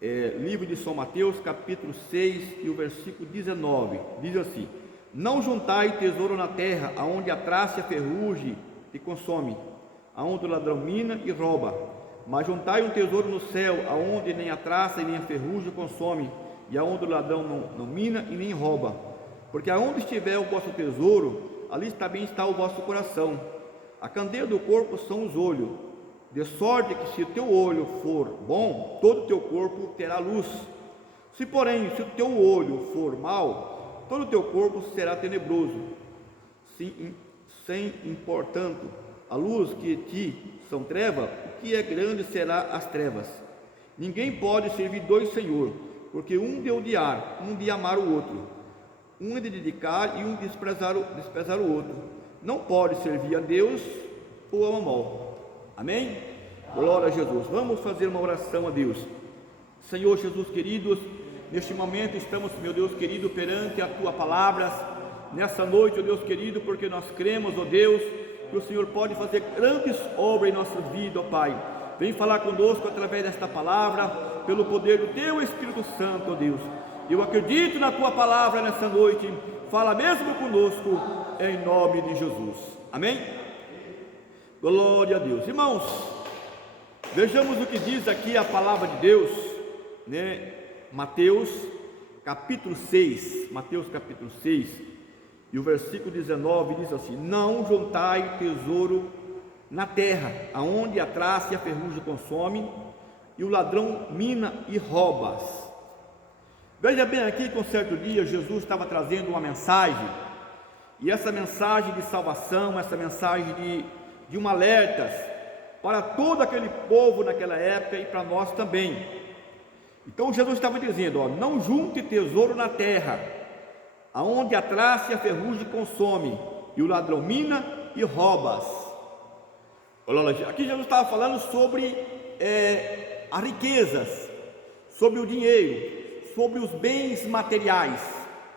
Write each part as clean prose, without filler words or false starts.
livro de São Mateus, capítulo 6 e o versículo 19, diz assim: não juntai tesouro na terra, aonde a traça e a ferrugem te consome, aonde o ladrão mina e rouba, mas juntai um tesouro no céu, aonde nem a traça e nem a ferrugem consome, e aonde o ladrão não mina e nem rouba, porque aonde estiver o vosso tesouro, ali também está o vosso coração. A candeia do corpo são os olhos, de sorte que se o teu olho for bom, todo o teu corpo terá luz. Se porém, se o teu olho for mau, todo o teu corpo será tenebroso. Sem importanto a luz que ti são treva, o que é grande será as trevas. Ninguém pode servir dois senhores, porque um de odiar, um de amar o outro, um de dedicar e um de desprezar o outro. Não pode servir a Deus ou a Mamon. Amém? Glória a Jesus. Vamos fazer uma oração a Deus. Senhor Jesus queridos, neste momento estamos, meu Deus querido, perante a Tua palavra, nessa noite, ó Deus querido, porque nós cremos, ó Deus, que o Senhor pode fazer grandes obras em nossa vida, ó Pai. Vem falar conosco através desta palavra, pelo poder do Teu Espírito Santo, ó Deus. Eu acredito na Tua palavra nessa noite, fala mesmo conosco, em nome de Jesus. Amém? Glória a Deus. Irmãos, vejamos o que diz aqui a palavra de Deus, né? Mateus capítulo 6, e o versículo 19 diz assim: não juntai tesouro na terra, aonde a traça e a ferrugem consome, e o ladrão mina e rouba. Veja bem aqui que um certo dia Jesus estava trazendo uma mensagem, e essa mensagem de salvação, essa mensagem de um alerta para todo aquele povo naquela época e para nós também. Então Jesus estava dizendo, não junte tesouro na terra, aonde a traça e a ferrugem consome, e o ladrão mina e rouba. Aqui Jesus estava falando sobre as riquezas, sobre o dinheiro, sobre os bens materiais,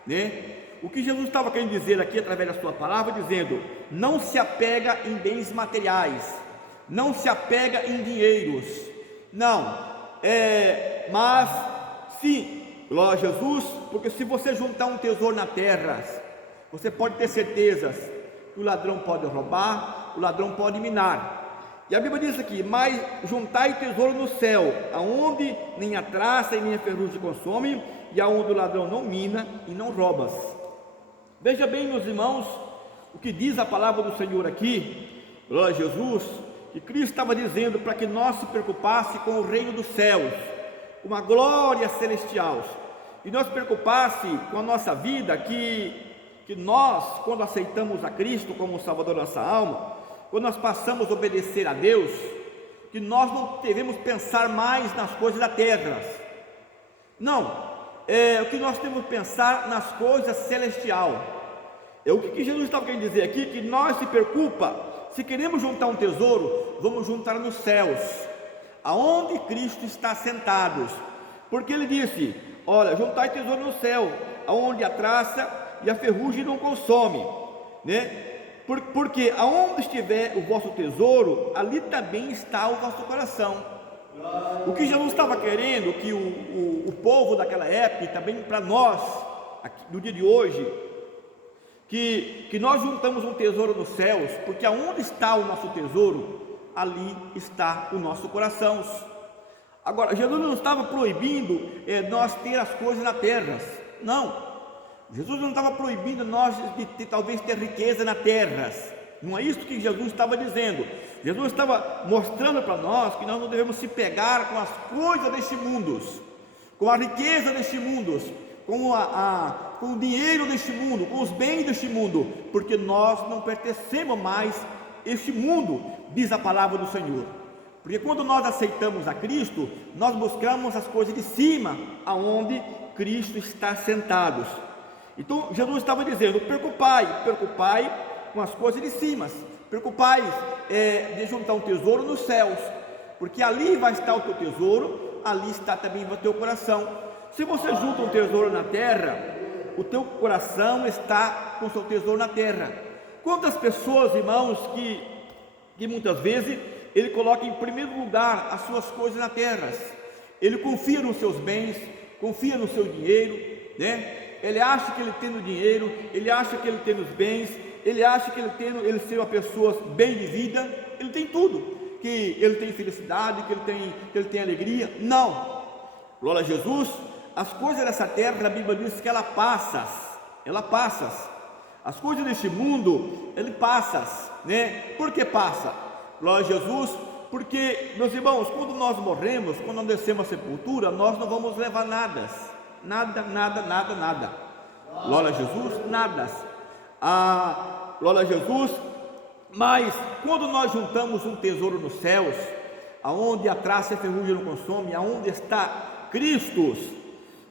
né? O que Jesus estava querendo dizer aqui através da sua palavra, dizendo: não se apega em bens materiais, não se apega em dinheiros, não, mas sim, glória a Jesus, porque se você juntar um tesouro na terra, você pode ter certeza que o ladrão pode roubar, o ladrão pode minar. E a Bíblia diz aqui: mas juntai tesouro no céu, aonde nem a traça e nem a ferrugem consome, e aonde o ladrão não mina e não rouba. Veja bem, meus irmãos, o que diz a palavra do Senhor aqui, glória a Jesus, que Cristo estava dizendo para que nós se preocupasse com o reino dos céus, com a glória celestial, e nós se preocupasse com a nossa vida, que nós, quando aceitamos a Cristo como o Salvador da nossa alma, quando nós passamos a obedecer a Deus, que nós não devemos pensar mais nas coisas da terra, não, o que nós temos que pensar nas coisas celestiais. O que Jesus estava querendo dizer aqui, que nós se preocupa, se queremos juntar um tesouro, vamos juntar nos céus, aonde Cristo está sentado, porque Ele disse: olha, juntai tesouro no céu, aonde a traça e a ferrugem não consome, né? Porque aonde estiver o vosso tesouro, ali também está o vosso coração. O que Jesus estava querendo, que o povo daquela época, e também para nós, aqui, no dia de hoje, que nós juntamos um tesouro nos céus, porque aonde está o nosso tesouro, ali está o nosso coração. Agora, Jesus não estava proibindo nós ter as coisas na terra, não. Jesus não estava proibindo nós de talvez ter riqueza na terra, não é isso que Jesus estava dizendo. Jesus estava mostrando para nós que nós não devemos se pegar com as coisas deste mundo, com a riqueza deste mundo, com o dinheiro deste mundo, com os bens deste mundo, porque nós não pertencemos mais a este mundo, diz a palavra do Senhor. Porque quando nós aceitamos a Cristo, nós buscamos as coisas de cima, aonde Cristo está sentado. Então Jesus estava dizendo: preocupai com as coisas de cima, preocupai de juntar um tesouro nos céus, porque ali vai estar o teu tesouro, ali está também o teu coração. Se você junta um tesouro na terra, o teu coração está com o seu tesouro na terra. Quantas pessoas, irmãos, que muitas vezes ele coloca em primeiro lugar as suas coisas na terra, ele confia nos seus bens, confia no seu dinheiro, né? Ele acha que ele tendo dinheiro, ele acha que ele tendo os bens, ele acha que ele ser uma pessoa bem de vida, ele tem tudo, que ele tem felicidade, que ele tem alegria. Não, glória a Jesus. As coisas dessa terra, a Bíblia diz que ela passas. As coisas deste mundo, ele passas, né? Por que passa? Glória a Jesus. Porque, meus irmãos, quando nós morremos, quando nós descemos à sepultura, nós não vamos levar nada. Glória a Jesus, nada. Glória a Jesus. Mas quando nós juntamos um tesouro nos céus, aonde a traça e a ferrugem não consome, aonde está Cristo,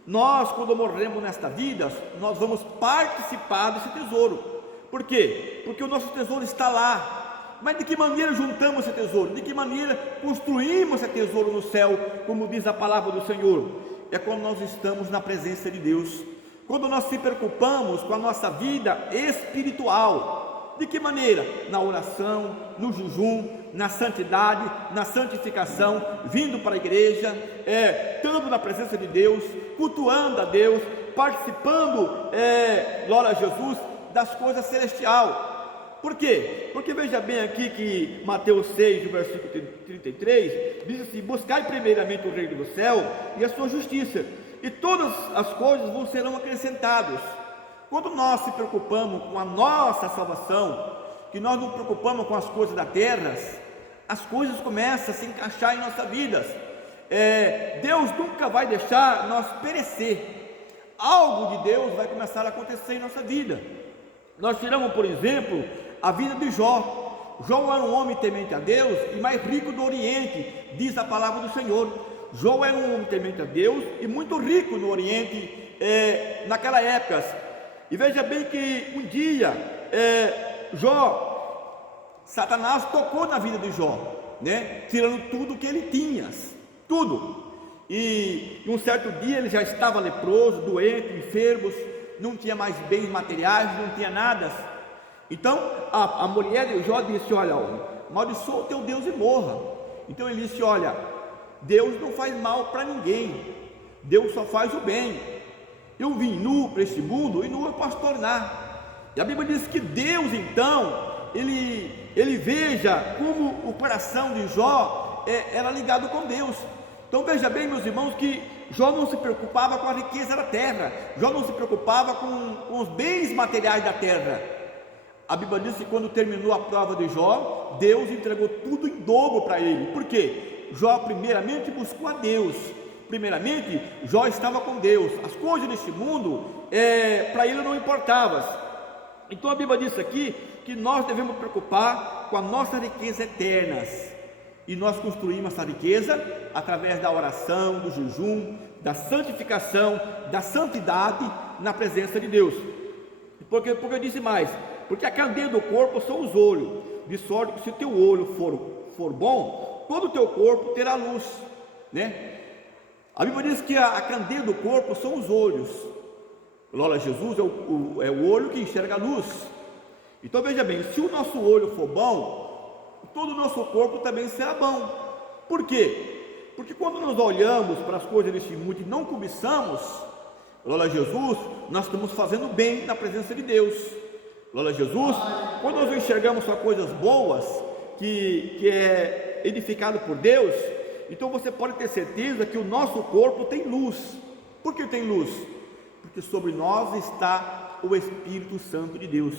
nós, quando morremos nesta vida, nós vamos participar desse tesouro. Por quê? Porque o nosso tesouro está lá. Mas de que maneira juntamos esse tesouro? De que maneira construímos esse tesouro no céu, como diz a palavra do Senhor? É quando nós estamos na presença de Deus, quando nós se preocupamos com a nossa vida espiritual. De que maneira? Na oração, no jejum, na santidade, na santificação, vindo para a igreja, estando na presença de Deus, cultuando a Deus, participando, glória a Jesus, das coisas celestiais. Por quê? Porque veja bem aqui que Mateus 6, versículo 33, diz assim: buscai primeiramente o reino do céu e a sua justiça, e todas as coisas vos serão acrescentadas. Quando nós se preocupamos com a nossa salvação, que nós não preocupamos com as coisas da terra, as coisas começam a se encaixar em nossas vidas. Deus nunca vai deixar nós perecer. Algo de Deus vai começar a acontecer em nossa vida. Nós tiramos, por exemplo, a vida de Jó. Jó era um homem temente a Deus e mais rico do Oriente, diz a palavra do Senhor. Jó era um homem temente a Deus e muito rico no Oriente, naquela época. E veja bem que um dia, Satanás tocou na vida de Jó, né? Tirando tudo que ele tinha, tudo. E um certo dia ele já estava leproso, doente, enfermo, não tinha mais bens materiais, não tinha nada. Então a mulher de Jó disse: olha, amaldiçoa o teu Deus e morra. Então ele disse: olha, Deus não faz mal para ninguém, Deus só faz o bem. Eu vim nu para este mundo e nu eu posso tornar. E a Bíblia diz que Deus, então, ele veja como o coração de Jó era ligado com Deus. Então veja bem, meus irmãos, que Jó não se preocupava com a riqueza da terra, Jó não se preocupava com os bens materiais da terra. A Bíblia diz que quando terminou a prova de Jó, Deus entregou tudo em dobro para ele. Por quê? Jó primeiramente buscou a Deus. Primeiramente, Jó estava com Deus. As coisas deste mundo, para ele não importavam. Então a Bíblia diz aqui que nós devemos preocupar com a nossa riqueza eterna. E nós construímos essa riqueza através da oração, do jejum, da santificação, da santidade na presença de Deus. Porque eu disse mais, porque a candeia do corpo são os olhos, de sorte que se o teu olho for bom, todo o teu corpo terá luz, né? A Bíblia diz que a candeia do corpo são os olhos. Glória a Jesus, é o olho que enxerga a luz. Então veja bem, se o nosso olho for bom, todo o nosso corpo também será bom. Por quê? Porque quando nós olhamos para as coisas deste mundo e não cobiçamos, glória a Jesus, nós estamos fazendo bem na presença de Deus. Glória a Jesus. Quando nós enxergamos só coisas boas, que é edificado por Deus, então você pode ter certeza que o nosso corpo tem luz. Por que tem luz? Porque sobre nós está o Espírito Santo de Deus.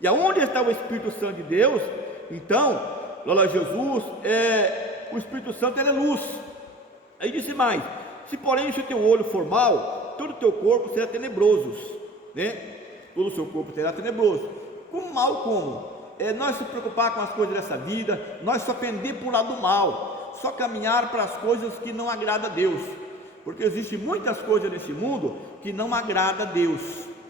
E aonde está o Espírito Santo de Deus, então, glória a Jesus, o Espírito Santo é luz. Aí disse mais: se porém o teu olho for mau, todo o teu corpo será tenebroso, né? Todo o seu corpo será tenebroso. Como mal como? Nós se preocupar com as coisas dessa vida, nós só pender para o lado mal, só caminhar para as coisas que não agradam a Deus, porque existem muitas coisas nesse mundo que não agrada a Deus,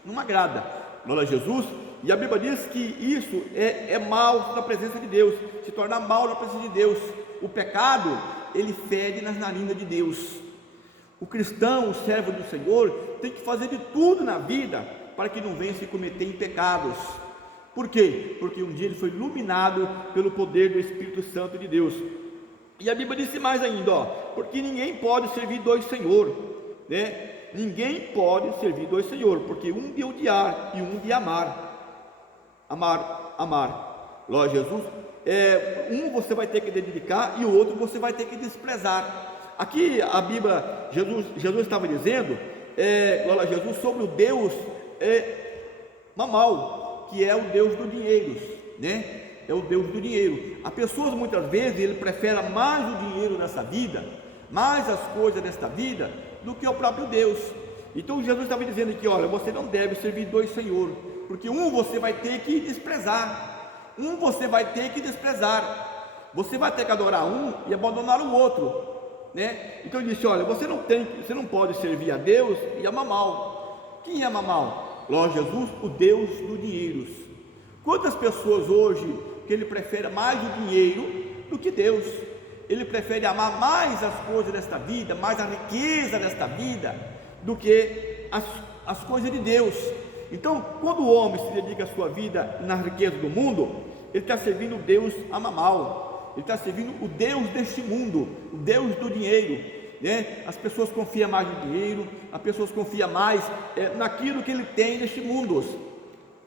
não agrada, glória a Jesus. E a Bíblia diz que isso é mal na presença de Deus, se torna mal na presença de Deus. O pecado, ele fede nas narinas de Deus. O cristão, o servo do Senhor, tem que fazer de tudo na vida para que não venha se cometer em pecados. Por quê? Porque um dia ele foi iluminado pelo poder do Espírito Santo de Deus. E a Bíblia disse mais ainda, ó, porque ninguém pode servir dois senhores, né? Ninguém pode servir dois senhores, porque um de odiar e um de amar. Lógico, Jesus, um você vai ter que dedicar e o outro você vai ter que desprezar. Aqui a Bíblia, Jesus estava dizendo, glória a Jesus, sobre o Deus Mamal, que é o Deus do dinheiro, né? É o Deus do dinheiro. As pessoas muitas vezes ele prefere mais o dinheiro nessa vida, mais as coisas desta vida, do que o próprio Deus. Então Jesus estava dizendo aqui, olha, você não deve servir dois senhores, porque um você vai ter que desprezar, você vai ter que adorar um e abandonar o outro, né? Então ele disse, olha, você não pode servir a Deus e a Mamal. Quem é Mamal? Lógico, Jesus, o Deus do dinheiro. Quantas pessoas hoje que ele prefere mais o dinheiro do que Deus? Ele prefere amar mais as coisas desta vida, mais a riqueza desta vida, do que as coisas de Deus. Então, quando o homem se dedica a sua vida na riqueza do mundo, ele está servindo o Deus Amamal, ele está servindo o Deus deste mundo, o Deus do dinheiro, né? As pessoas confiam mais no dinheiro, as pessoas confiam mais naquilo que ele tem neste mundo,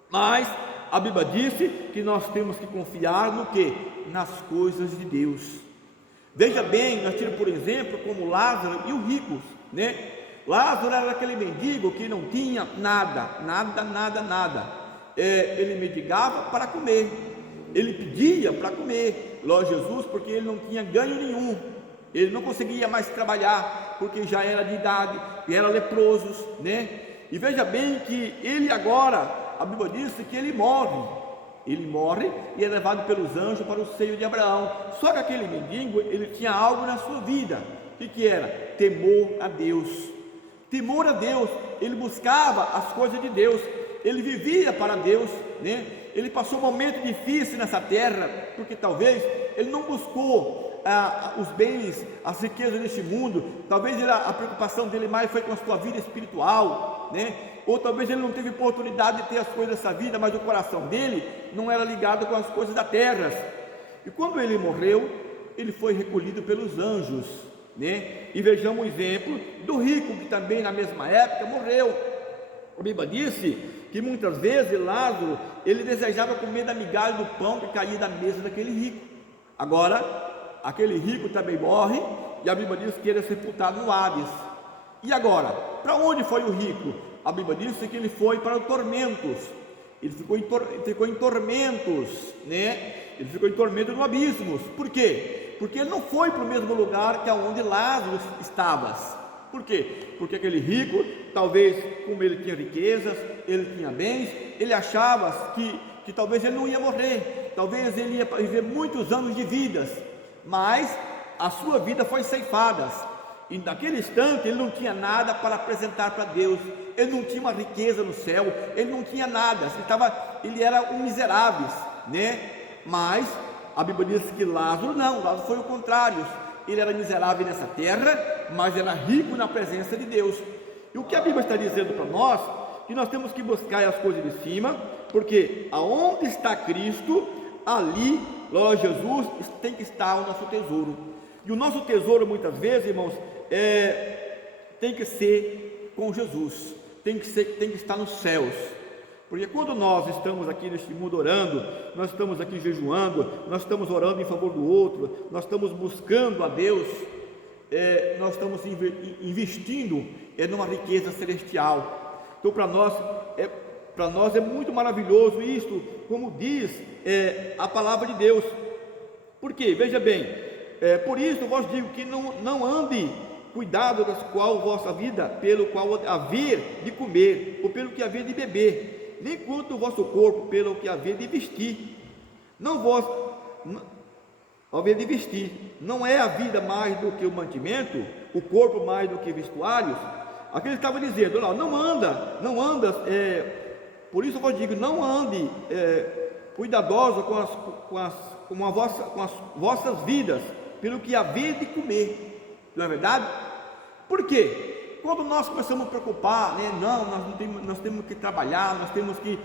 mas a Bíblia disse que nós temos que confiar no que? Nas coisas de Deus. Veja bem, nós tiramos por exemplo como Lázaro e os ricos, né? Lázaro era aquele mendigo que não tinha nada. Ele mendigava para comer, ele pedia para comer, lógico, Jesus, porque ele não tinha ganho nenhum, ele não conseguia mais trabalhar, porque já era de idade, e era leproso, né? E veja bem que ele agora, a Bíblia diz que ele morre e é levado pelos anjos para o seio de Abraão. Só que aquele mendigo, ele tinha algo na sua vida. O que era? Temor a Deus. Ele buscava as coisas de Deus, ele vivia para Deus, né? Ele passou momentos difíceis nessa terra, porque talvez ele não buscou os bens, as riquezas deste mundo. Talvez a preocupação dele mais foi com a sua vida espiritual, né? Ou talvez ele não teve oportunidade de ter as coisas dessa vida, mas o coração dele não era ligado com as coisas da terra. E quando ele morreu, ele foi recolhido pelos anjos, né? E vejamos o exemplo do rico, que também na mesma época morreu. A Bíblia disse que muitas vezes Lázaro, ele desejava comer da migalha do pão que caía da mesa daquele rico. Agora, aquele rico também morre, e a Bíblia diz que ele é sepultado no Hades. E agora, para onde foi o rico? A Bíblia diz que ele foi para os tormentos, ele ficou em tormentos, né? Ele ficou em tormento no abismo. Por quê? Porque ele não foi para o mesmo lugar que aonde Lázaro estava. Por quê? Porque aquele rico, talvez como ele tinha riquezas, ele tinha bens, ele achava que talvez ele não ia morrer, talvez ele ia viver muitos anos de vidas, mas a sua vida foi ceifada. E naquele instante ele não tinha nada para apresentar para Deus, ele não tinha uma riqueza no céu, ele não tinha nada, ele era um miserável, né? Mas a Bíblia diz que Lázaro não, Lázaro foi o contrário, ele era miserável nessa terra, mas era rico na presença de Deus. E o que a Bíblia está dizendo para nós, que nós temos que buscar as coisas de cima, porque aonde está Cristo, ali, glória a Jesus, tem que estar o nosso tesouro. E o nosso tesouro muitas vezes, irmãos, tem que ser com Jesus, tem que estar nos céus. Porque quando nós estamos aqui neste mundo orando, nós estamos aqui jejuando, nós estamos orando em favor do outro, nós estamos buscando a Deus, nós estamos investindo numa riqueza celestial. Então para nós é muito maravilhoso isto, como diz a palavra de Deus. Por quê? Veja bem, por isso eu vos digo que não ande cuidado das qual vossa vida, pelo qual haver de comer, ou pelo que haver de beber, nem quanto o vosso corpo, pelo que haver de vestir. Haver de vestir, não é a vida mais do que o mantimento, o corpo mais do que vestuários? Aqui ele estava dizendo, não anda, por isso eu vos digo, não ande cuidadoso com as vossas vidas, pelo que haver de comer, não é verdade? Por quê? Quando nós começamos a preocupar, nós temos que trabalhar, nós temos que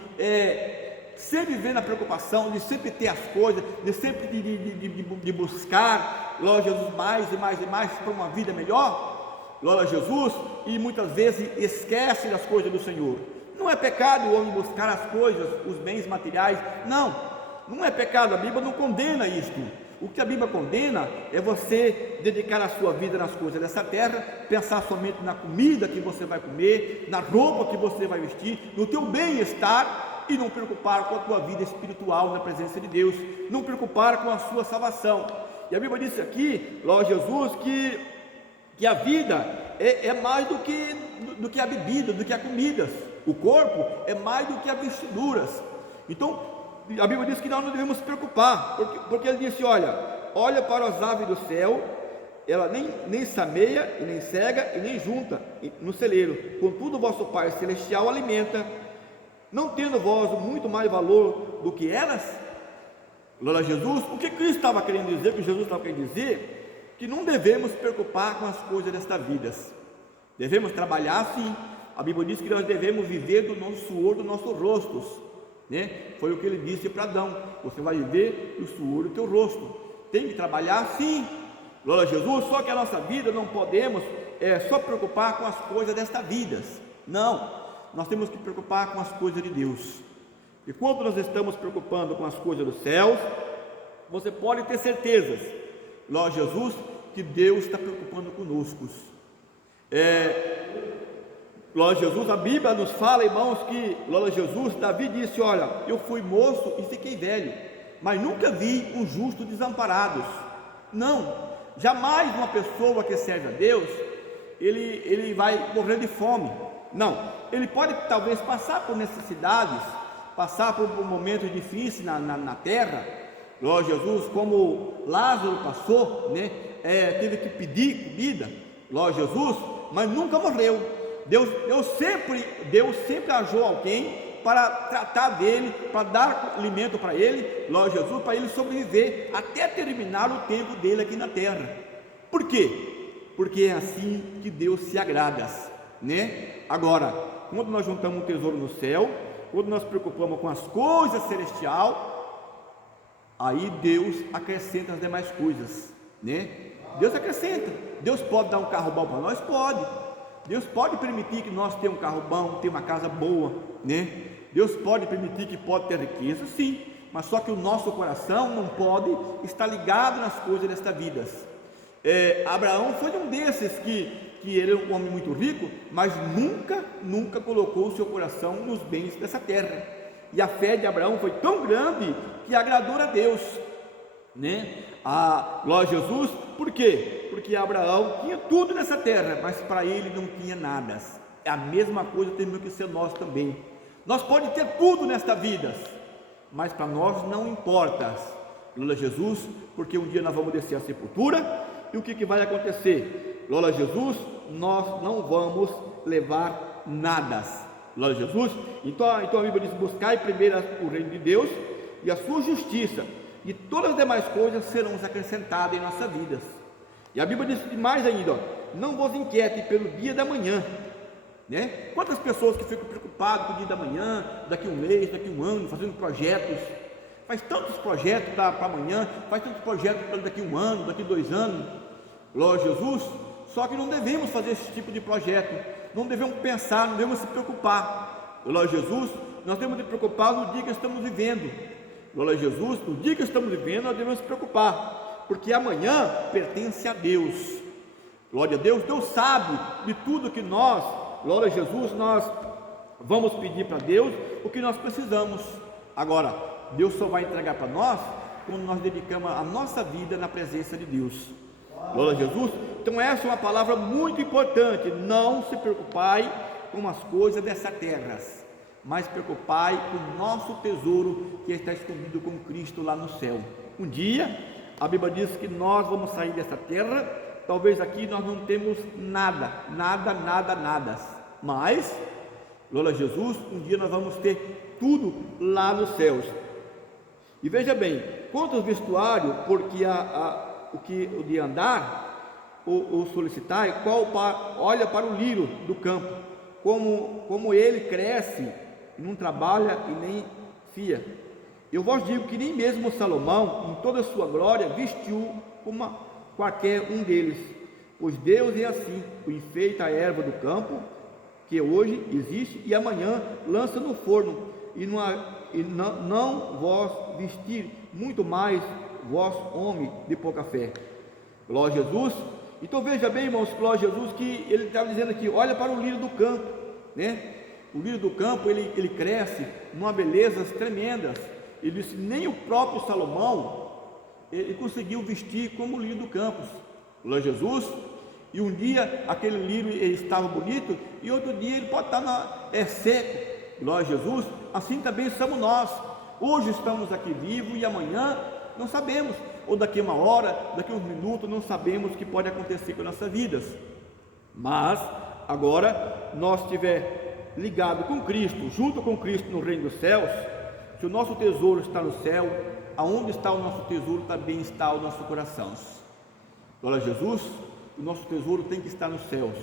sempre viver na preocupação, de sempre ter as coisas, de sempre de buscar, glória a Jesus, mais e mais e mais para uma vida melhor, glória a Jesus, e muitas vezes esquece das coisas do Senhor. Não é pecado o homem buscar as coisas, os bens materiais, não é pecado, a Bíblia não condena isto. O que a Bíblia condena é você dedicar a sua vida nas coisas dessa terra, pensar somente na comida que você vai comer, na roupa que você vai vestir, no teu bem-estar, e não preocupar com a tua vida espiritual na presença de Deus, não preocupar com a sua salvação. E a Bíblia diz aqui, glória a Jesus, que a vida é mais do que a bebida, do que a comidas. O corpo é mais do que as vestiduras. Então a Bíblia diz que nós não devemos se preocupar, porque ele disse: olha para as aves do céu, ela nem sameia, e nem cega, e nem junta no celeiro, contudo o vosso Pai Celestial alimenta. Não tendo vós muito mais valor do que elas? Glória a Jesus. O que Cristo estava querendo dizer, o que Jesus estava querendo dizer? Que não devemos preocupar com as coisas desta vida. Devemos trabalhar sim. A Bíblia diz que nós devemos viver do nosso suor, do nosso rosto, né? Foi o que ele disse para Adão: você vai viver do suor do teu rosto. Tem que trabalhar sim, glória a Jesus. Só que a nossa vida não podemos só preocupar com as coisas desta vida. Não, nós temos que preocupar com as coisas de Deus. E quando nós estamos preocupando com as coisas dos céus, você pode ter certezas, glória a Jesus, que Deus está preocupando conosco. Glória a Jesus, a Bíblia nos fala, irmãos, que, glória a Jesus, Davi disse: eu fui moço e fiquei velho, mas nunca vi um justo desamparado. Não, jamais uma pessoa que serve a Deus, ele vai morrer de fome. Não, ele pode talvez passar por necessidades, passar por momentos difíceis na terra, glória a Jesus, como Lázaro passou, né? Teve que pedir comida, glória a Jesus, mas nunca morreu. Deus sempre achou alguém para tratar dele, para dar alimento para ele, glória a Jesus, para ele sobreviver até terminar o tempo dele aqui na terra. Por quê? Porque é assim que Deus se agrada, né? Agora, quando nós juntamos um tesouro no céu, quando nós nos preocupamos com as coisas celestiais, aí Deus acrescenta as demais coisas, né? Deus acrescenta. Deus pode dar um carro bom para nós? Pode. Deus pode permitir que nós tenhamos um carro bom, tenhamos uma casa boa, né? Deus pode permitir que pode ter riqueza, sim, mas só que o nosso coração não pode estar ligado nas coisas desta vida. Abraão foi um desses que ele era um homem muito rico, mas nunca colocou o seu coração nos bens dessa terra. E a fé de Abraão foi tão grande que agradou a Deus, né? Glória a Jesus. Por quê? Porque Abraão tinha tudo nessa terra, mas para ele não tinha nada. É a mesma coisa temos que ser nós também. Nós podemos ter tudo nesta vida, mas para nós não importa, glória a Jesus, porque um dia nós vamos descer à sepultura, e o que vai acontecer? Glória a Jesus, nós não vamos levar nada, glória a Jesus. Então a Bíblia diz: buscai primeiro o reino de Deus e a sua justiça, e todas as demais coisas serão acrescentadas em nossas vidas. E a Bíblia diz mais ainda: não vos inquiete pelo dia da manhã, né? Quantas pessoas que ficam preocupadas com o dia da manhã, daqui um mês, daqui um ano, fazendo projetos, faz tantos projetos para amanhã, faz tantos projetos para daqui um ano, daqui 2 anos, glória a Jesus. Só que não devemos fazer esse tipo de projeto, não devemos pensar, não devemos se preocupar, glória a Jesus. Nós temos de preocupar no dia que estamos vivendo, glória a Jesus. No dia que estamos vivendo, nós devemos se preocupar, porque amanhã pertence a Deus, glória a Deus. Deus sabe de tudo que nós, glória a Jesus, nós vamos pedir para Deus o que nós precisamos. Agora, Deus só vai entregar para nós quando nós dedicamos a nossa vida na presença de Deus, glória a Jesus. Então essa é uma palavra muito importante: não se preocupai com as coisas dessa terra, mas preocupai com o nosso tesouro que está escondido com Cristo lá no céu. Um dia, a Bíblia diz que nós vamos sair dessa terra, talvez aqui nós não temos nada, mas, glória a Jesus, um dia nós vamos ter tudo lá nos céus. E veja bem, quanto ao vestuário, porque o de andar, o solicitar, olha para o lírio do campo, como ele cresce, não trabalha e nem Fia, eu vos digo que nem mesmo Salomão, em toda a sua glória, vestiu como qualquer um deles. Pois Deus é assim, o enfeita a erva do campo, que hoje existe, e amanhã lança no forno, e não vós vestir muito mais, vós, homem de pouca fé. Glória a Jesus. Então veja bem, irmãos, glória a Jesus, que ele estava dizendo aqui, olha para o lírio do campo, né? O lírio do campo, ele cresce numa belezas tremendas. Ele disse, nem o próprio Salomão, ele conseguiu vestir como o lírio do campo. Glória a Jesus. E um dia aquele lírio ele estava bonito, e outro dia ele pode estar seco. Glória a Jesus. Assim também somos nós. Hoje estamos aqui vivos e amanhã não sabemos, ou daqui a uma hora, daqui a uns minutos, não sabemos o que pode acontecer com nossas vidas. Mas agora nós estiver ligado com Cristo, junto com Cristo no reino dos céus, se o nosso tesouro está no céu, aonde está o nosso tesouro também está o nosso coração. Glória a Jesus. O nosso tesouro tem que estar nos céus,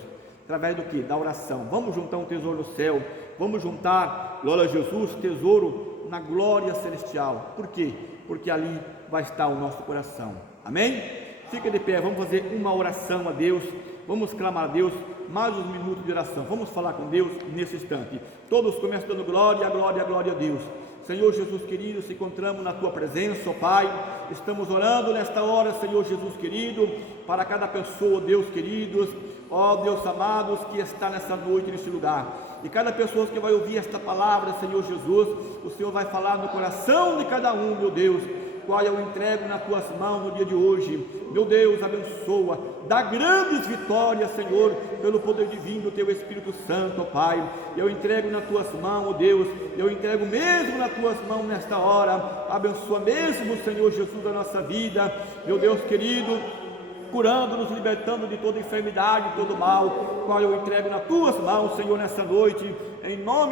através do que? Da oração. Vamos juntar um tesouro no céu, vamos juntar, glória a Jesus, tesouro na glória celestial. Por quê? Porque ali vai estar o nosso coração. Amém? Fica de pé, vamos fazer uma oração a Deus, vamos clamar a Deus, mais uns minutos de oração, vamos falar com Deus nesse instante. Todos começam dando glória, glória, glória a Deus. Senhor Jesus querido, se encontramos na Tua presença, ó Pai, estamos orando nesta hora, Senhor Jesus querido, para cada pessoa, Deus queridos, ó Deus amados, que está nessa noite, nesse lugar, e cada pessoa que vai ouvir esta palavra, Senhor Jesus, o Senhor vai falar no coração de cada um, meu Deus, qual eu entrego nas Tuas mãos no dia de hoje. Meu Deus, abençoa, dá grandes vitórias, Senhor, pelo poder divino do Teu Espírito Santo, ó Pai. Eu entrego nas Tuas mãos, ó Deus, eu entrego mesmo nas Tuas mãos nesta hora. Abençoa mesmo, Senhor Jesus, a nossa vida, meu Deus querido, curando-nos, libertando de toda enfermidade, de todo mal, qual eu entrego nas Tuas mãos, Senhor, nessa noite, em nome